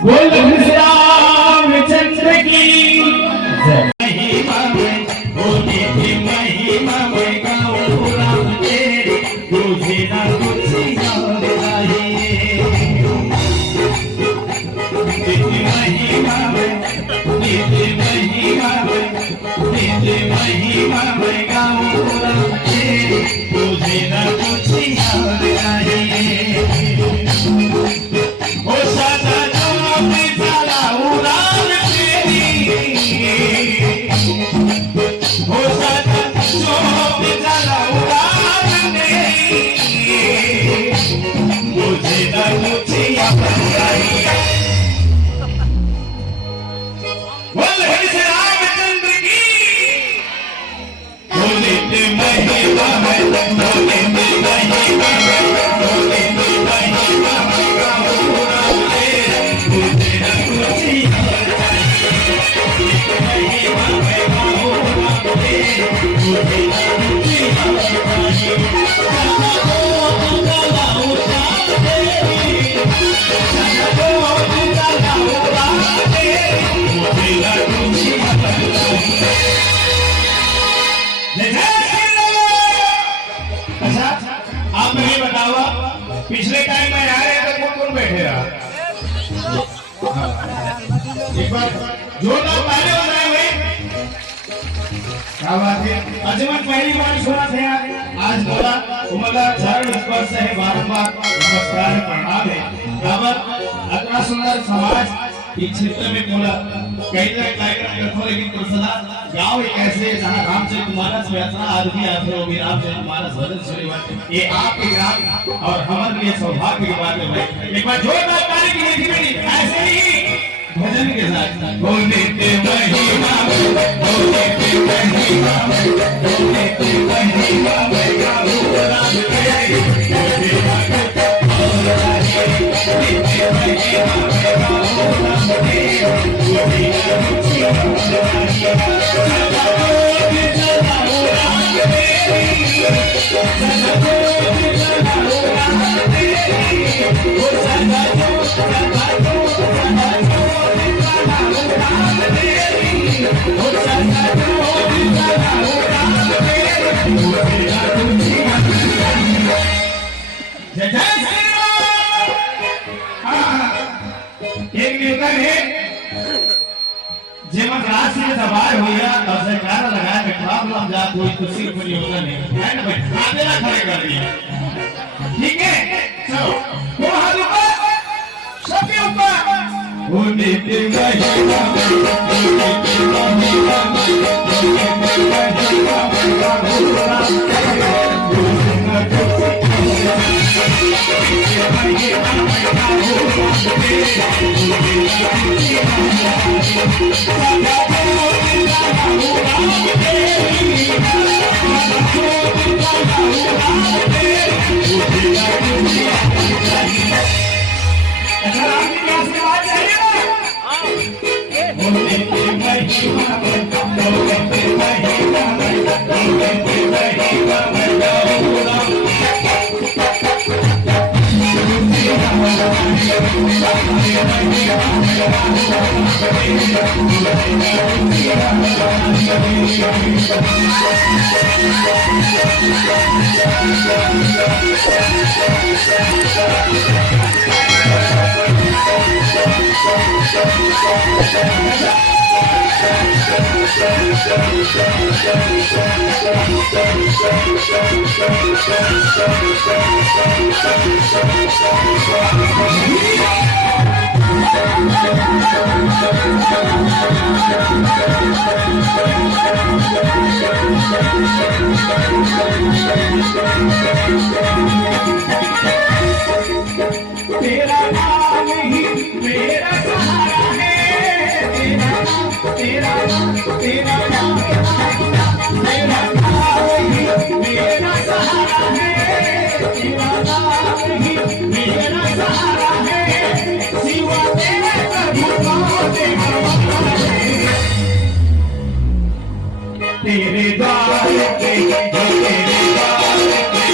बोल श्री रामचंद्र की महिमा में होली की महिमा में गाऊं राम तेरी तुझे ना कुछ याद नहीं। तेरी महिमा में तेरी महिमा में तेरी महिमा में गाऊं राम तेरी तुझे ना कुछ याद नहीं। ओ सदा आप मुझे बताओ पिछले टाइम में आ रहे थे कौन बैठे रहा एक बार जोरदार ताली बजाए हुए क्या बात है। अजमत पहली बार सुना थे आज बोला उमगा चरण स्पर्श है बारंबार नमस्कार प्रणाम है। इतना सुंदर समाज इस क्षेत्र में बोला कई तरह कार्यक्रम करते लेकिन कृष्णा गांव एक ऐसे जहां रामचरित मानस में इतना आदमी आते हो रामचरित मानस भजन सुने ये आपके ग्राम और हमारे लिए सौभाग्य की बात है भाई। एक बार जोरदार ताली की देखी मेरी ऐसे ही भजन के साथ बोले ते महिमा बोले ते महिमा बोले ते महिमा गाऊं राम तेरी तुझे ना एक निवेदन है जेमा क्लास में सवार होया और सरकार लगाए बैठा हम जा कोई कुर्सी पर निवेदन है ना भाई खाते ना खड़े कर दिया ठीक है। चलो वो हाथ ऊपर सबके ऊपर वो नीति महिमा तेरा नाम ही मेरा सहारा है तेरा नाम मेरा नाम ही मेरा सहारा है तेरा नाम ही मेरा सहारा है सिवा तेरे तेरे द्वार पे तेरे द्वार पे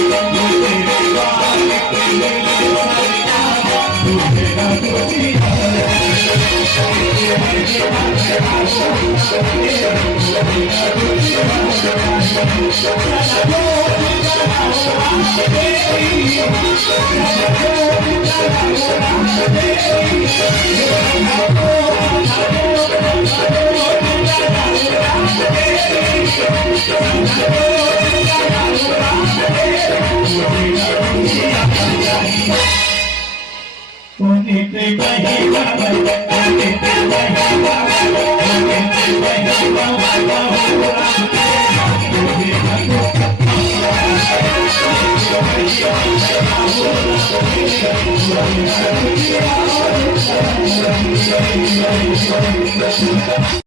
Thank you.